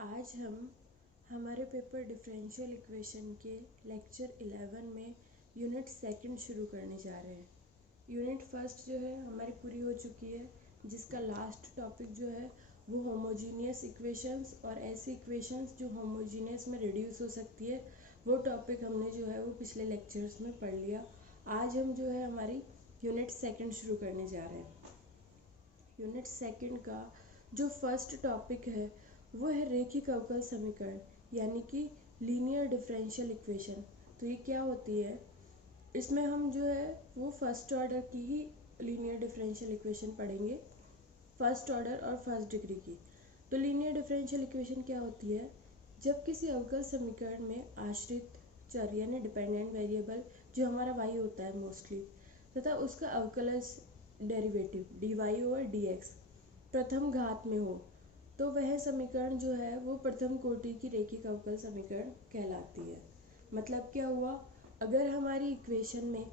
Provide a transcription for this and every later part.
आज हम हमारे पेपर डिफरेंशियल इक्वेशन के लेक्चर 11 में यूनिट सेकंड शुरू करने जा रहे हैं। यूनिट फर्स्ट जो है हमारी पूरी हो चुकी है, जिसका लास्ट टॉपिक जो है वो होमोजीनियस इक्वेशंस और ऐसी इक्वेशंस जो होमोजीनियस में रिड्यूस हो सकती है, वो टॉपिक हमने जो है वो पिछले लेक्चर्स में पढ़ लिया। आज हम जो है हमारी यूनिट सेकंड शुरू करने जा रहे हैं। यूनिट सेकंड का जो फर्स्ट टॉपिक है वो है रैखिक अवकल समीकरण यानी कि लीनियर डिफरेंशियल इक्वेशन। तो ये क्या होती है, इसमें हम जो है वो फर्स्ट ऑर्डर की ही लीनियर डिफरेंशियल इक्वेशन पढ़ेंगे, फर्स्ट ऑर्डर और फर्स्ट डिग्री की। तो लीनियर डिफरेंशियल इक्वेशन क्या होती है, जब किसी अवकल समीकरण में आश्रित चर यानी डिपेंडेंट वेरिएबल जो हमारा y होता है मोस्टली, तथा उसका अवकलज डेरिवेटिव dy/dx प्रथम घात में हो, तो वह समीकरण जो है वो प्रथम कोटि की रैखिक अवकल समीकरण कहलाती है। मतलब क्या हुआ, अगर हमारी इक्वेशन में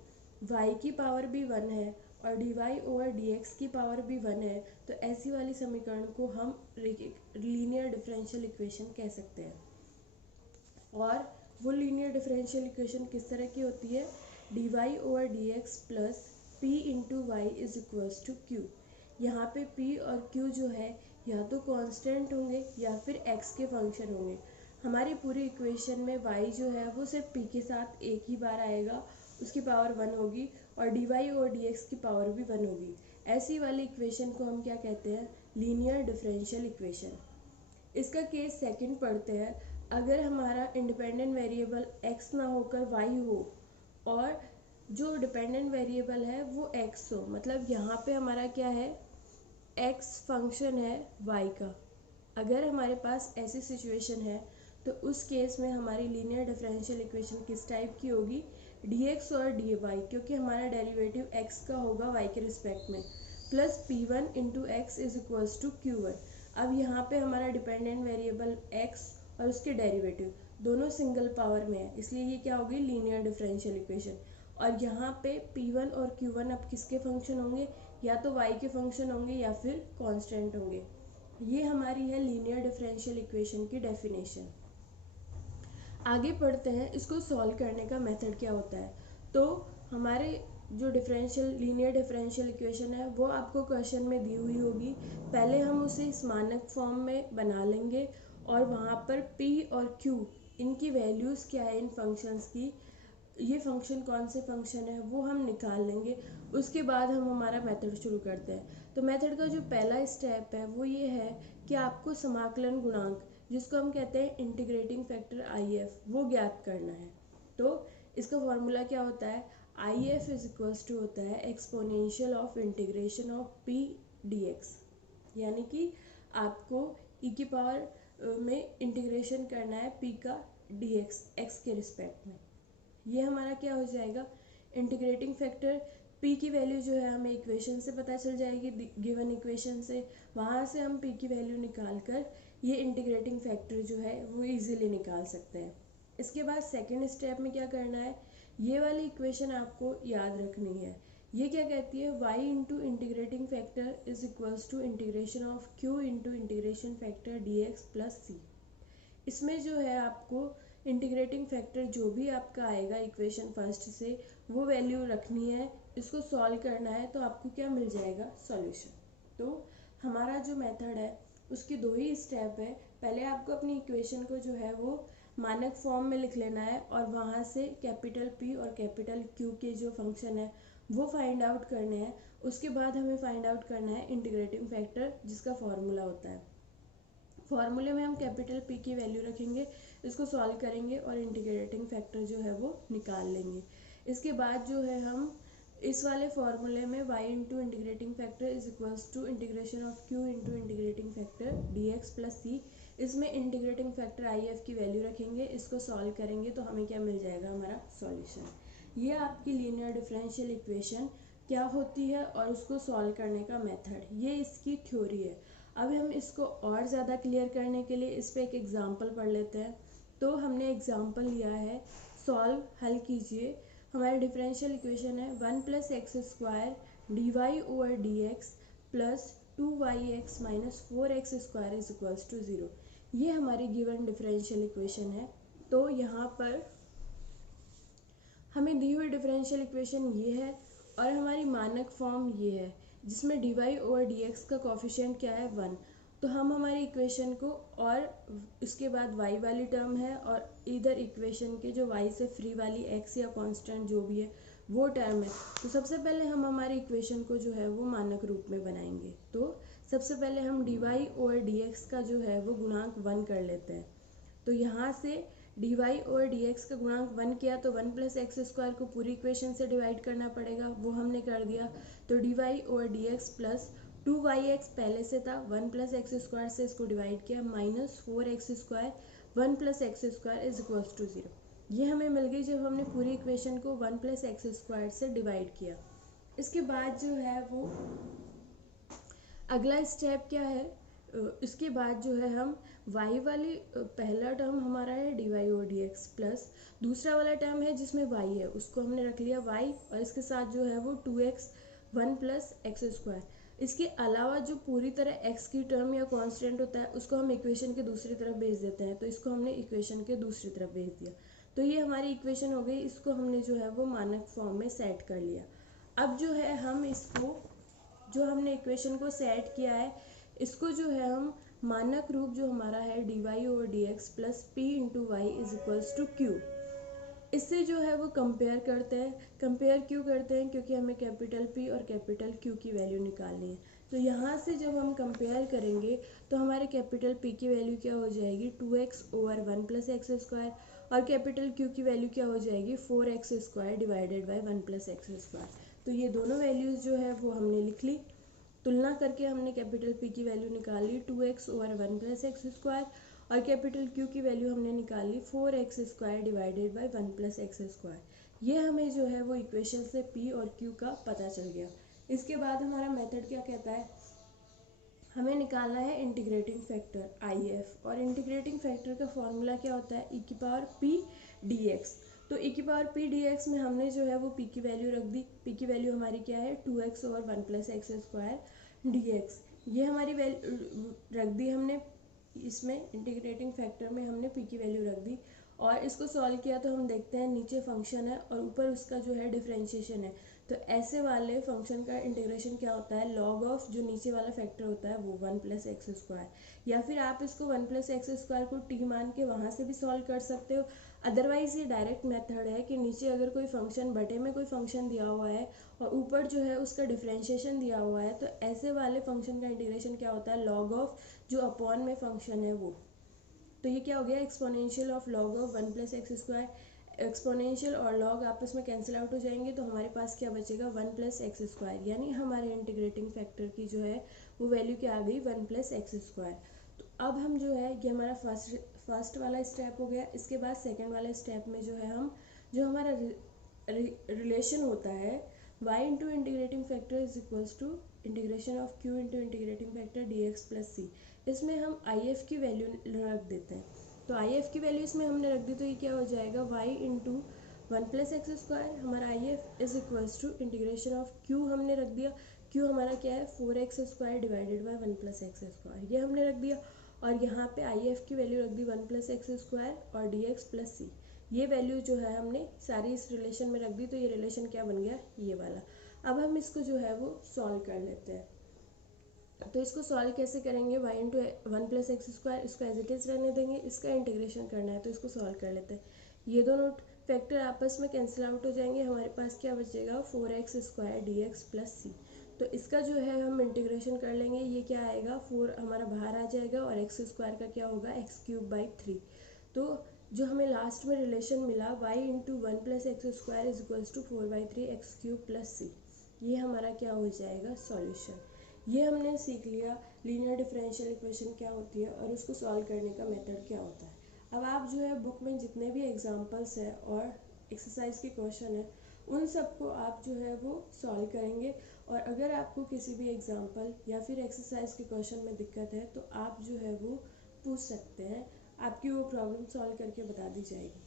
y की पावर भी 1 है और dy/dx की पावर भी 1 है, तो ऐसी वाली समीकरण को हम लीनियर डिफरेंशियल इक्वेशन कह सकते हैं। और वो लीनियर डिफरेंशियल इक्वेशन किस तरह की होती है, dy/dx plus p into y is equals to q। यहाँ पे p और q जो है या तो कांस्टेंट होंगे या फिर x के फंक्शन होंगे। हमारी पूरी इक्वेशन में y जो है वो सिर्फ p के साथ एक ही बार आएगा, उसकी पावर 1 होगी और dy/dx की पावर भी 1 होगी। ऐसी वाली इक्वेशन को हम क्या कहते हैं, लीनियर डिफरेंशियल इक्वेशन। इसका केस सेकंड पढ़ते हैं। अगर हमारा इंडिपेंडेंट वेरिएबल x ना होकर y हो और जो डिपेंडेंट वेरिएबल है वो x हो, मतलब यहाँ पे हमारा क्या है, x फंक्शन है y का। अगर हमारे पास ऐसी सिचुएशन है तो उस केस में हमारी लीनियर डिफरेंशियल इक्वेशन किस टाइप की होगी, dx और dy, क्योंकि हमारा डेरिवेटिव x का होगा y के रिस्पेक्ट में, plus p1 into x is equals to q1। अब यहाँ पे हमारा डिपेंडेंट वेरिएबल x और उसके डेरिवेटिव दोनों सिंगल पावर में है, इसलिए ये क्या होगी, लीनियर डिफरेंशियल इक्वेशन। और यहाँ पे p1 और q1 अब किसके फंक्शन होंगे, या तो y के फंक्शन होंगे या फिर कांस्टेंट होंगे। ये हमारी है लीनियर डिफरेंशियल इक्वेशन की डेफिनेशन। आगे पढ़ते हैं इसको सॉल्व करने का मेथड क्या होता है। तो हमारे जो लीनियर डिफरेंशियल इक्वेशन है वो आपको क्वेश्चन में दी हुई होगी। पहले हम उसे इस मानक फॉर्म में बना लेंगे और वहाँ पर p और q इनकी वैल्यूज़ क्या है, इन फंक्शंस की, ये फंक्शन कौन से फंक्शन है वो हम निकाल लेंगे। उसके बाद हम हमारा मेथड शुरू करते हैं। तो मेथड का जो पहला स्टेप है वो ये है कि आपको समाकलन गुणांक, जिसको हम कहते हैं इंटीग्रेटिंग फैक्टर IF, वो ज्ञात करना है। तो इसका फॉर्मूला क्या होता है, IF इज इक्वल्स टू होता है exponential of integration of p dx, यानी कि आपको e की पावर में इंटीग्रेशन करना है p का dx x के रिस्पेक्ट में। ये हमारा क्या हो जाएगा, इंटीग्रेटिंग फैक्टर p की वैल्यू जो है हमें इक्वेशन से पता चल जाएगी, गिवन इक्वेशन से। वहाँ से हम p की वैल्यू निकाल कर ये इंटीग्रेटिंग फैक्टर जो है वो इजीली निकाल सकते हैं। इसके बाद सेकंड स्टेप में क्या करना है, ये वाली इक्वेशन आपको याद रखनी है। ये क्या कहती है, y into integrating factor is equals to integration of q into integration factor dx plus c। इसमें जो है आपको इंटीग्रेटिंग फैक्टर जो भी आपका आएगा इक्वेशन फर्स्ट से, वो वैल्यू रखनी है, इसको सॉल्व करना है, तो आपको क्या मिल जाएगा, सॉल्यूशन। तो हमारा जो मेथड है उसके दो ही स्टेप है। पहले आपको अपनी इक्वेशन को जो है वो मानक फॉर्म में लिख लेना है और वहाँ से कैपिटल P और कैपिटल Q के जो फंक्शन है वो फाइंड आउट करने हैं। उसके बाद हमें फाइंड आउट करना है इंटीग्रेटिंग फैक्टर, जिसका फॉर्मूला होता है। फॉर्मूले में हम कैपिटल P की वैल्यू रखेंगे, इसको सॉल्व करेंगे और इंटीग्रेटिंग फैक्टर जो है वो निकाल लेंगे। इसके बाद जो है हम इस वाले फॉर्मूले में y into integrating factor is equals to integration of q into integrating factor dx plus c, इसमें इंटीग्रेटिंग फैक्टर IF की वैल्यू रखेंगे, इसको सॉल्व करेंगे तो हमें क्या मिल जाएगा, हमारा सॉल्यूशन। ये आपकी लीनियर डिफरेंशियल इक्वेशन क्या होती है और उसको सॉल्व करने का मेथड, ये इसकी थ्योरी है। अब हम इसको और ज़्यादा क्लियर करने के लिए इस पर एक एग्जाम्पल पढ़ लेते हैं। तो हमने एग्जाम्पल लिया है, सॉल्व हल कीजिए। हमारी डिफरेंशियल इक्वेशन है 1 plus x square dy/dx plus 2yx minus 4x square is equals to 0। ये हमारी गिवन डिफरेंशियल इक्वेशन है। तो यहाँ पर हमें दी हुई डिफरेंशियल इक्वेशन ये है और हमारी मानक फॉर्म ये है, जिसमें dy ओवर dx का कोफिशिएंट क्या है 1। तो हम हमारी इक्वेशन को, और इसके बाद y वाली टर्म है और इधर इक्वेशन के जो y से फ्री वाली x या कांस्टेंट जो भी है वो टर्म है। तो सबसे पहले हम हमारी इक्वेशन को जो है वो मानक रूप में बनाएंगे। तो सबसे पहले हम dy ओवर dx का जो है वो गुणांक 1 कर लेते हैं। तो यहाँ से dy और dx का गुणांक 1 किया तो 1 प्लस एक्स स्क्वायर को पूरी इक्वेशन से डिवाइड करना पड़ेगा, वो हमने कर दिया। तो dy और dx प्लस 2yx पहले से था, 1 प्लस एक्स स्क्वायर से इसको डिवाइड किया, minus 4x square 1 plus x square is equals to 0। ये हमें मिल गई जब हमने पूरी इक्वेशन को 1 प्लस एक्स स्क्वायर से डिवाइड किया। इसके बाद जो है वो अगला स्टेप क्या है, इसके बाद जो है हम y वाली पहला टर्म हमारा है dy और dx प्लस दूसरा वाला टर्म है जिसमें y है, उसको हमने रख लिया y, और इसके साथ जो है वो 2x 1 प्लस एक्स स्क्वायर। इसके अलावा जो पूरी तरह x की टर्म या कांस्टेंट होता है उसको हम इक्वेशन के दूसरी तरफ भेज देते हैं, तो इसको हमने इक्वेशन के दूसरी तरफ भेज दिया। तो ये हमारी इक्वेशन हो गई, इसको हमने जो है वो मानक फॉर्म में सेट कर लिया। अब जो है हम इसको, जो हमने इक्वेशन को सेट किया है, इसको जो है हम मानक रूप जो हमारा है dy over dx plus p into y is equals to q, इससे जो है वो कंपेयर करते हैं। कंपेयर क्यों करते हैं? क्योंकि हमें कैपिटल P और कैपिटल Q की वैल्यू निकालनी है। तो यहाँ से जब हम कंपेयर करेंगे तो हमारे कैपिटल P की वैल्यू क्या हो जाएगी 2x over 1 plus x square, और कैपिटल Q की वैल्यू क्या हो जाएगी 4x square divided by 1 plus x square. तो ये दोनों वैल्यूज़ जो है वो हमने लिख ली। तुलना करके हमने कैपिटल P की वैल्यू निकाली 2x over 1 plus x square, और कैपिटल Q की वैल्यू हमने निकाली 4x square divided by 1 plus x square. ये हमें जो है वो इक्वेशन से P और Q का पता चल गया। इसके बाद हमारा मेथड क्या कहता है, हमें निकालना है इंटीग्रेटिंग फैक्टर IF, और इंटीग्रेटिंग फैक्टर का फॉर्मूला क्या होता है e की पावर p dx। तो e की पावर p dx में हमने जो है वो p की वैल्यू रख दी। p की वैल्यू हमारी क्या है 2x over 1 plus x square dx, ये हमारी वैल्यू रख दी हमने। इसमें इंटीग्रेटिंग फैक्टर में हमने p की वैल्यू रख दी, और इसको सॉल्व किया तो हम देखते हैं नीचे फंक्शन है और ऊपर उसका जो है डिफरेंशिएशन है। तो ऐसे वाले फंक्शन का इंटीग्रेशन क्या होता है, लॉग ऑफ जो नीचे वाला फैक्टर होता है वो 1 प्लस एक्स स्क्वायर, या फिर आप इसको 1 प्लस एक्स स्क्वायर को t मान के वहाँ से भी सॉल्व कर सकते हो। अदरवाइज ये डायरेक्ट मेथड है कि नीचे अगर कोई फंक्शन बटे में कोई फंक्शन दिया हुआ है और ऊपर जो है उसका डिफरेंशिएशन दिया हुआ है, तो ऐसे वाले फंक्शन का इंटीग्रेशन क्या होता है लॉग ऑफ जो अपॉन में फंक्शन है वो। तो ये क्या हो गया exponential of log of 1 plus x square. Exponential और लॉग आपस में कैंसिल आउट हो जाएंगे, तो हमारे पास क्या बचेगा 1 प्लस एक्स स्क्वायर, यानी हमारे इंटीग्रेटिंग फैक्टर की जो है वो वैल्यू क्या आ गई 1 प्लस एक्स स्क्वायर। तो अब हम जो है ये हमारा फर्स्ट वाला स्टेप हो गया। इसके बाद सेकेंड वाले स्टेप में जो है हम जो हमारा रिलेशन होता है y into integrating factor is equals to integration of q into integrating factor dx plus c, इसमें हम IF की वैल्यू रख देते हैं। तो IF की वैल्यू इसमें हमने रख दी, तो ये क्या हो जाएगा y into 1 plus x square, हमारा IF is equals to integration of q हमने रख दिया। q हमारा क्या है 4x square divided by 1 plus x square, ये हमने रख दिया। और यहाँ पे IF की वैल्यू रख दी 1 प्लस एक्स स्क्वायर और dx प्लस c, ये वैल्यू जो है हमने सारी इस रिलेशन में रख दी। तो ये रिलेशन क्या बन गया ये वाला। अब हम इसको जो है वो सॉल्व कर लेते हैं। तो इसको सॉल्व कैसे करेंगे, y into 1 plus x square, इसको एज इट इज़ रहने देंगे, इसका इंटीग्रेशन करना है तो इसको सॉल्व कर लेते हैं। ये दोनों फैक्टर आपस में कैंसिल आउट हो जाएंगे, हमारे पास क्या बचेगा 4x square dx plus c। तो इसका जो है हम इंटीग्रेशन कर लेंगे, ये क्या आएगा 4 हमारा बाहर आ जाएगा, और एक्स स्क्वायर का क्या होगा एक्स क्यूब बाई 3। तो जो हमें लास्ट में रिलेशन मिला y into 1 plus x square is equals to 4/3 x cube plus c, ये हमारा क्या हो जाएगा सॉल्यूशन। ये हमने सीख लिया लीनियर डिफरेंशियल इक्वेशन क्या होती है और उसको सॉल्व करने का मेथड क्या होता है। अब आप जो है बुक में जितने भी एग्जांपल्स है और एक्सरसाइज के क्वेश्चन है उन सबको आप जो है वो सॉल्व करेंगे, और अगर आपको किसी भी एग्जांपल या फिर एक्सरसाइज के क्वेश्चन में दिक्कत है तो आप जो है वो पूछ सकते हैं, आपकी वो प्रॉब्लम सॉल्व करके बता दी जाएगी।